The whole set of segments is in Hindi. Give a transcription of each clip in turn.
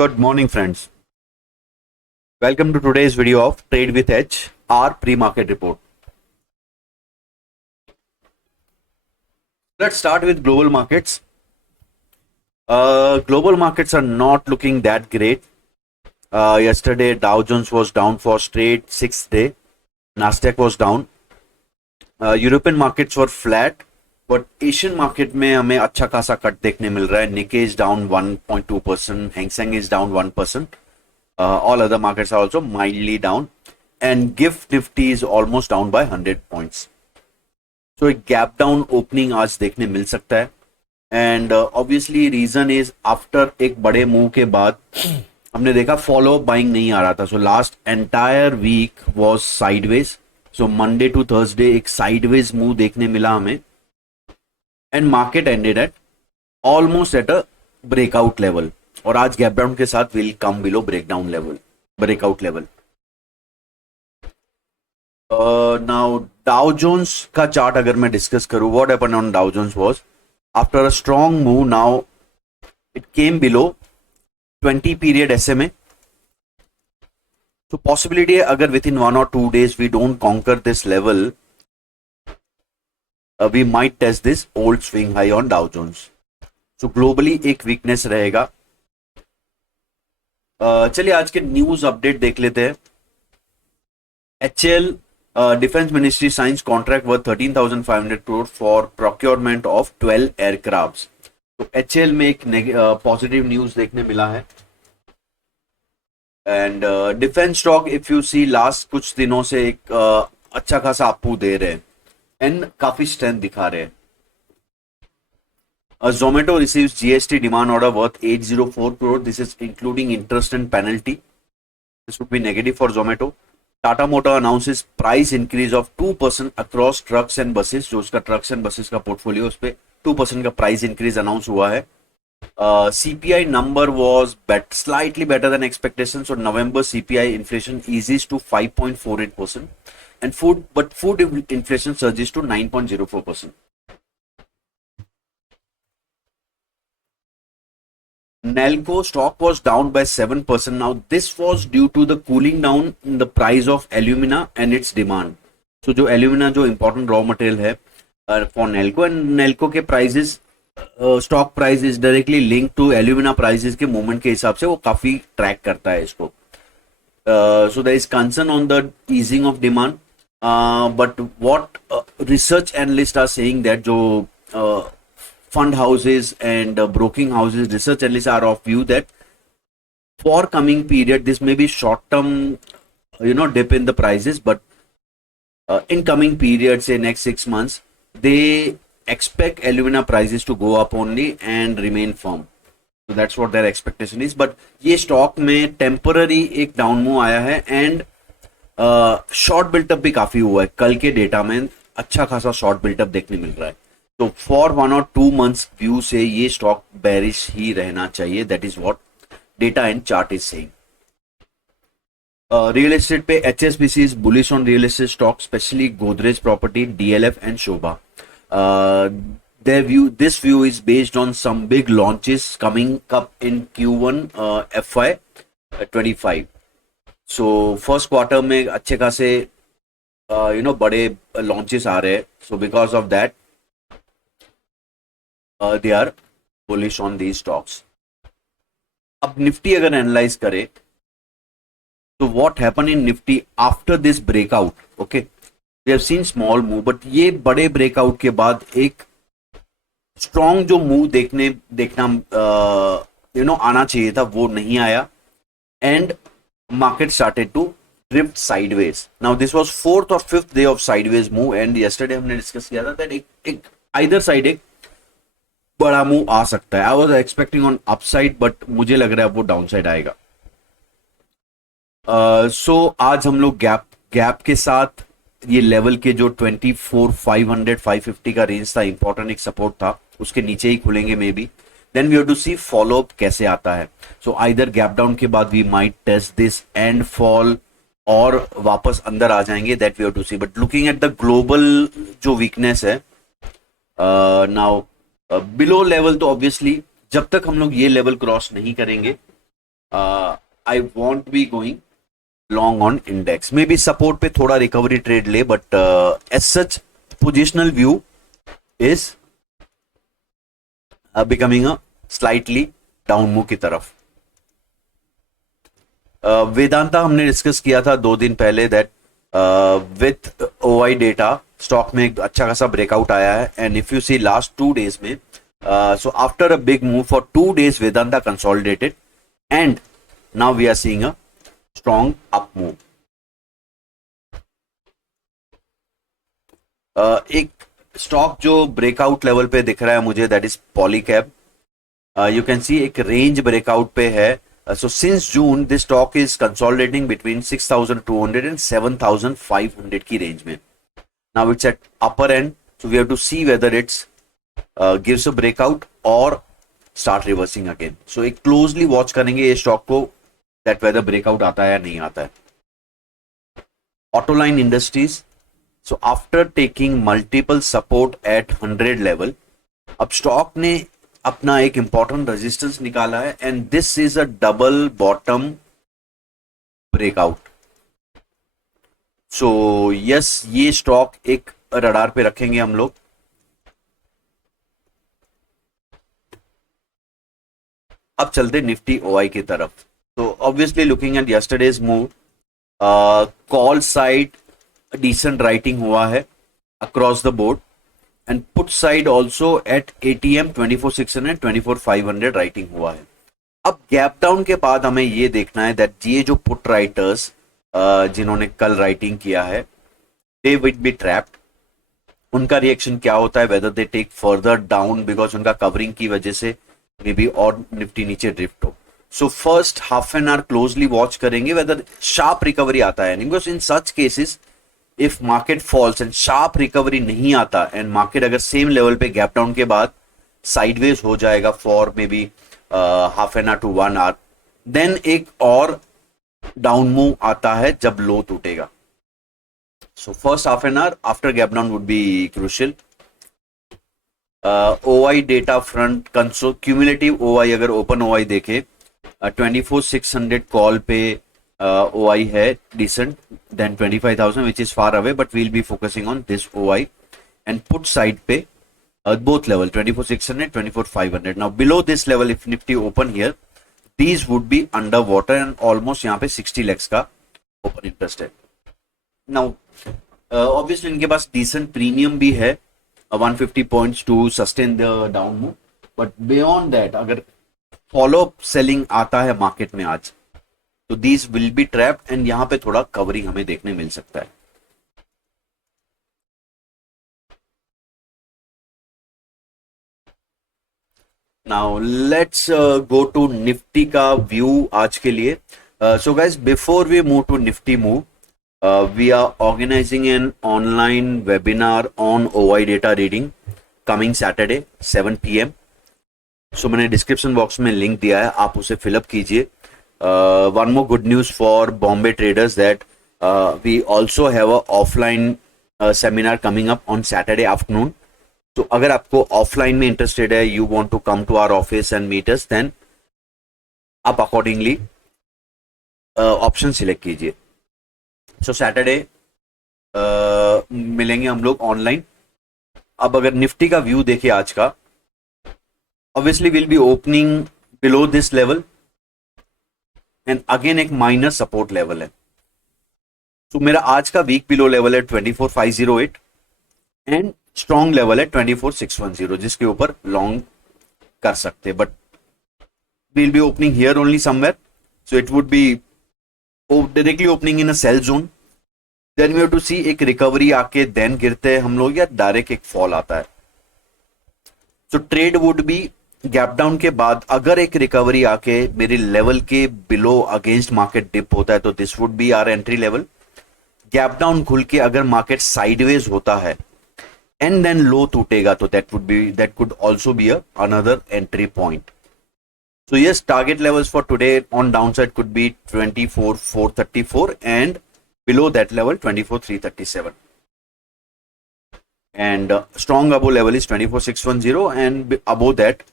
Good morning, friends. Welcome to today's video of Trade with Edge, our pre-market report. Let's start with global markets. Global markets are not looking that great. Yesterday, Dow Jones was down for straight sixth day. Nasdaq was down. European markets were flat, but Asian market में हमें अच्छा खासा कट देखने मिल रहा है. Nikkei is down 1.2%, Hang Seng is down 1%. All other markets are also mildly down, and GIFT Nifty is almost down by 100 points. So एक gap down opening आज देखने मिल सकता है, and obviously reason is after एक बड़े move के बाद हमने देखा follow up buying नहीं आ रहा था. So last entire week was sideways. So Monday to Thursday एक sideways move देखने मिला हमें, and market ended at almost at a breakout level. और आज गैप डाउन के साथ will come below breakout level. Now Dow Jones का चार्ट अगर मैं डिस्कस करूं, what happened on Dow Jones was after a strong move, now it came below 20 period SMA. तो पॉसिबिलिटी है अगर within 1 or 2 days we don't conquer this level, we might test this old swing high on Dow Jones. So globally एक वीकनेस रहेगा. चलिए आज के न्यूज अपडेट देख लेते हैं. HAL defence ministry signs contract worth 13,500 crore for procurement of 12 aircraft. तो HAL में एक पॉजिटिव न्यूज देखने मिला है. And defence stock if you see last कुछ दिनों से एक अच्छा खासा अप्पू दे रहे हैं एंड काफी स्ट्रेंथ दिखा रहे हैं. Zomato receives GST demand order worth 804 crore. This is including interest and penalty. This would be negative for Zomato. Tata Motor announces price increase of 2% across trucks and buses. जो उसका trucks and buses का portfolio, उस पे 2% का price increase announce हुआ है. CPI number was slightly better than expectations. So November CPI inflation eases to 5.48%, and food inflation surges to 9.04%. Nalco stock was down by 7%. Now this was due to the cooling down in the price of alumina and its demand. So जो alumina जो important raw material है for Nalco, and Nalco के prices stock price is directly linked to alumina prices के movement के हिसाब से वो काफी track करता है इसको. So there is concern on the easing of demand, but what research analysts are saying that जो fund houses and broking houses, research analysts are of view that for coming period this may be short term dip in the prices, but in coming period, say next 6 months, they expect alumina prices to go up only and remain firm. So that's what their expectation is. But ये stock में temporary एक down move आया है, and short built up भी काफी हुआ है. कल के डेटा में अच्छा खासा short built up देखने मिल रहा है. तो फॉर 1 or 2 months व्यू से ये स्टॉक बेरिश ही रहना चाहिए. That is what data and chart is saying. Real estate पे HSBC is bullish on real estate stock, specially Godrej property, DLF and Shobha. This view is based on some big launches coming up in Q1 FY25. So first quarter में अच्छे खासे बड़े launches आ रहे हैं. So because of that they are bullish on these stocks. अब निफ्टी अगर एनालाइज करें तो what happened in Nifty after this breakout? Okay, we have seen small move, but ये बड़े breakout के बाद एक strong जो move देखना आना चाहिए था, वो नहीं आया, and market started to drift sideways. Now this was 4th or 5th day of sideways move, and yesterday हमने डिस्कस किया था that एक either side एक बड़ा मूव आ सकता है. I was expecting on upside, but मुझे लग रहा है वो डाउन साइड आएगा. सो आज हम लोग गैप के साथ ये लेवल के जो 24,500 550 का रेंज था, इंपॉर्टेंट एक सपोर्ट था, उसके नीचे ही खुलेंगे maybe. Then we have to see follow up कैसे आता है. सो आइदर गैप डाउन के बाद we might test this and fall, और वापस अंदर आ जाएंगे. That we have to see. But looking at the global जो वीकनेस है नाउ बिलो लेवल, तो ऑब्वियसली जब तक हम लोग ये लेवल क्रॉस नहीं करेंगे I won't be going long on index. Maybe support पे थोड़ा रिकवरी ट्रेड ले, but as such positional view is becoming a slightly down move की तरफ. वेदांता हमने डिस्कस किया था 2 दिन पहले that with OI data stock में एक अच्छा खासा ब्रेकआउट आया है. And if you see last 2 days में, so after a big move for 2 days Vedanta consolidated and now we are seeing a strong up move. एक स्टॉक जो ब्रेकआउट लेवल पे दिख रहा है मुझे, that is Polycab. You can see एक रेंज ब्रेकआउट पे है. So since June, this stock is consolidating between 6,200 and 7,500 की range में. Now it's at upper end, so we have to see whether it's gives a breakout or start reversing again. So एक closely watch करेंगे ये stock को, that whether breakout आता है या नहीं आता है. Autoline Industries. So after taking multiple support at 100 level, अब stock ने अपना एक इंपॉर्टेंट रेजिस्टेंस निकाला है and this is a double bottom breakout. So yes, ये स्टॉक एक रडार पे रखेंगे हम लोग. अब चलते निफ्टी ओआई की तरफ. तो obviously looking at yesterday's move, call side decent writing हुआ है across the board and put side also at ATM 24,600 24,500 writing हुआ है. अब गैप डाउन के बाद हमें ये देखना है दैट ये जो पुट राइटर्स जिन्होंने कल राइटिंग किया है, दे विल बी ट्रैप्ड. उनका रिएक्शन क्या होता है, whether they take further down because उनका कवरिंग की वजह से मे बी और निफ्टी नीचे ड्रिफ्ट हो. So first half an hour closely watch करेंगे वेदर शार्प रिकवरी आता है. Because in such cases if market falls and sharp recovery नहीं आता and market अगर same level पे gap down के बाद sideways हो जाएगा for maybe half an hour to 1 hour, then एक और down move आता है जब low टूटेगा. So first half an hour after gap down would be crucial. OI data front cumulative OI अगर open OI देखे 24,600 कॉल पे OI है decent, then 25,000 which is far away, but we'll be focusing on this OI. And put side पे both level 24,600 24,500. Now below this level if Nifty open here, these would be under water and almost यहाँ पे 60 lakhs का open interest है. Now obviously इनके पास decent premium भी है 150 points to sustain the down move, but beyond that अगर follow up selling आता है market में आज, तो these will be trapped and यहां पे थोड़ा कवरिंग हमें देखने मिल सकता है. Now let's go to Nifty का व्यू आज के लिए. So guys, before we move to Nifty move, we are organising an online webinar on OI data reading coming Saturday 7 PM. सो मैंने डिस्क्रिप्शन बॉक्स में लिंक दिया है, आप उसे फिलअप कीजिए. One more good news for Bombay traders that we also have a offline seminar coming up on Saturday afternoon. तो अगर आपको ऑफलाइन में इंटरेस्टेड है, you want to come to our office and meet us, then आप अकॉर्डिंगली ऑप्शन सिलेक्ट कीजिए. सो सैटरडे मिलेंगे हम लोग ऑनलाइन. अब अगर निफ्टी का व्यू देखिए आज का, obviously will be opening below this level and again एक माइनर सपोर्ट लेवल है. तो मेरा आज का वीक बिलो लेवल है 24,508 एंड स्ट्रॉन्ग लेवल है 24,610 जिसके ऊपर लॉन्ग कर सकते, but we'll be opening here only somewhere, so it would be directly opening in a sell zone. Then we have to see एक रिकवरी आके then गिरते हैं हम लोग या डायरेक्ट एक फॉल आता है. so trade would be gap down के बाद अगर एक रिकवरी आके मेरे लेवल के बिलो अगेंस्ट मार्केट डिप होता है तो this would be our entry level. Gap down खुल के अगर मार्केट साइडवेज होता है एंड देन लो टूटेगा तो that could also be another entry point. So yes, target levels for today on downside could be 24,434 and below that level 24,337. And strong above level is 24,610 and above that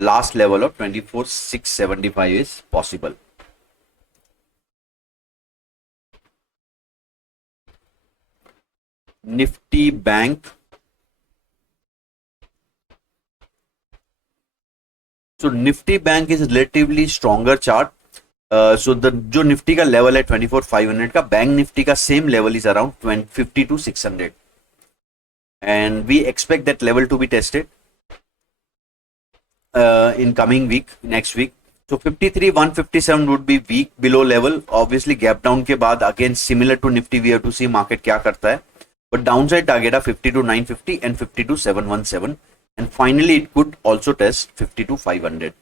last level of 24,675 is possible. Nifty bank. So Nifty Bank is relatively stronger chart. So the जो निफ्टी का लेवल है 24,500 का, बैंक निफ्टी का same level is around 50 to 600 and we expect that level to be tested in coming week, next week. So 53,157 would be weak below level. Obviously gap down के बाद again similar to Nifty we have to see market क्या करता है. But downside target are 50 to 950 and 50 to 717 and finally it could also test 50 to 500.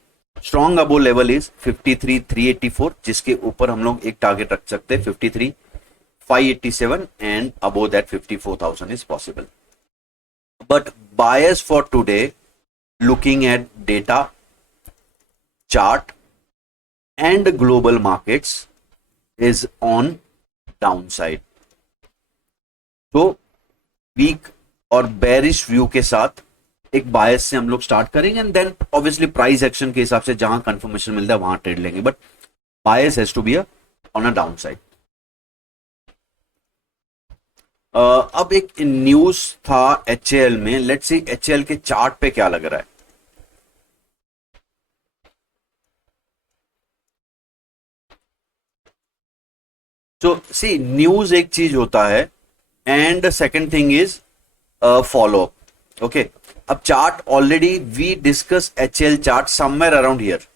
Strong above level is 53,384 जिसके ऊपर हम लोग एक टारगेट रख सकते हैं 53,587 and above that 54,000 is possible. But bias for today, looking at data, chart and global markets is on downside. तो वीक और बेरिश व्यू के साथ एक बायस से हम लोग स्टार्ट करेंगे and then obviously price action के हिसाब से जहां कंफर्मेशन मिलता है वहां ट्रेड लेंगे, but bias has to be on a down side. अब एक न्यूज था एचएएल में. लेट्स सी एचएएल के चार्ट पे क्या लग रहा है. तो सी न्यूज एक चीज होता है and second thing is follow up. Okay, अब chart already we discuss HL chart somewhere around here.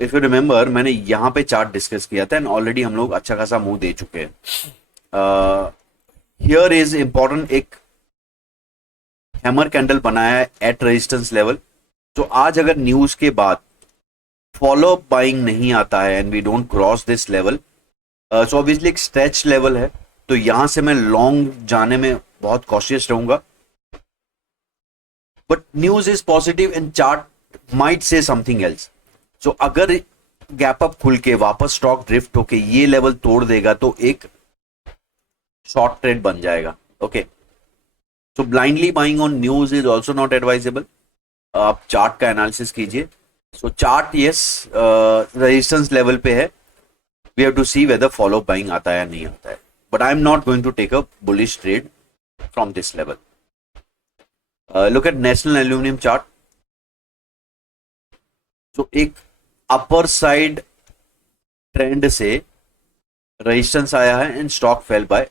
If you remember मैंने यहां पे चार्ट डिस्कस किया था एंड ऑलरेडी हम लोग अच्छा खासा मूव दे चुके हैं. हियर इज इंपॉर्टेंट, एक हैमर कैंडल बनाया है एट रेजिस्टेंस लेवल. तो आज अगर न्यूज के बाद फॉलो अप बाइंग नहीं आता है and we don't cross this level, so obviously एक स्ट्रेच लेवल है, तो यहां से मैं लॉन्ग जाने में बहुत कॉशियस रहूंगा. But news is positive and chart might say something else. So अगर गैप अप खुल के वापस स्टॉक ड्रिफ्ट होके ये लेवल तोड़ देगा तो एक शॉर्ट ट्रेड बन जाएगा. Okay, so blindly buying on news is also not advisable. आप चार्ट का एनालिसिस कीजिए. So chart is resistance level पे है, we have to see whether follow buying आता है या नहीं आता है, but I am not going to take a bullish trade from this level. Look at national aluminium chart. तो एक अपर साइड ट्रेंड से रेजिस्टेंस आया है and stock fell by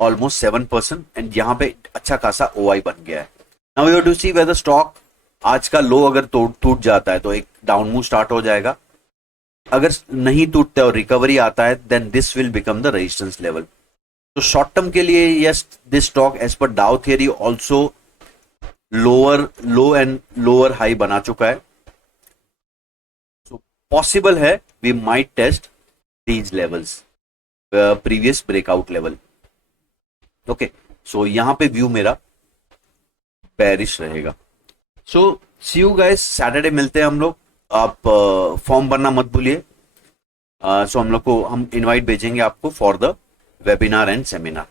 almost 7% and यहां पे अच्छा खासा ओआई बन गया है. Now we have to see whether stock आज का लो अगर टूट जाता है तो एक डाउन मूव स्टार्ट हो जाएगा. अगर नहीं टूटता और रिकवरी आता है then this will become the resistance level. तो शॉर्ट टर्म के लिए यस, दिस स्टॉक एज पर Dow theory also lower low and lower high बना चुका है. सो पॉसिबल है we might test these levels, previous breakout level. Okay, so यहां पे व्यू मेरा बेरिश रहेगा. So see you guys, Saturday मिलते हैं हम लोग. आप फॉर्म भरना मत भूलिए. सो हम लोग को हम इनवाइट भेजेंगे आपको for the webinar and seminar.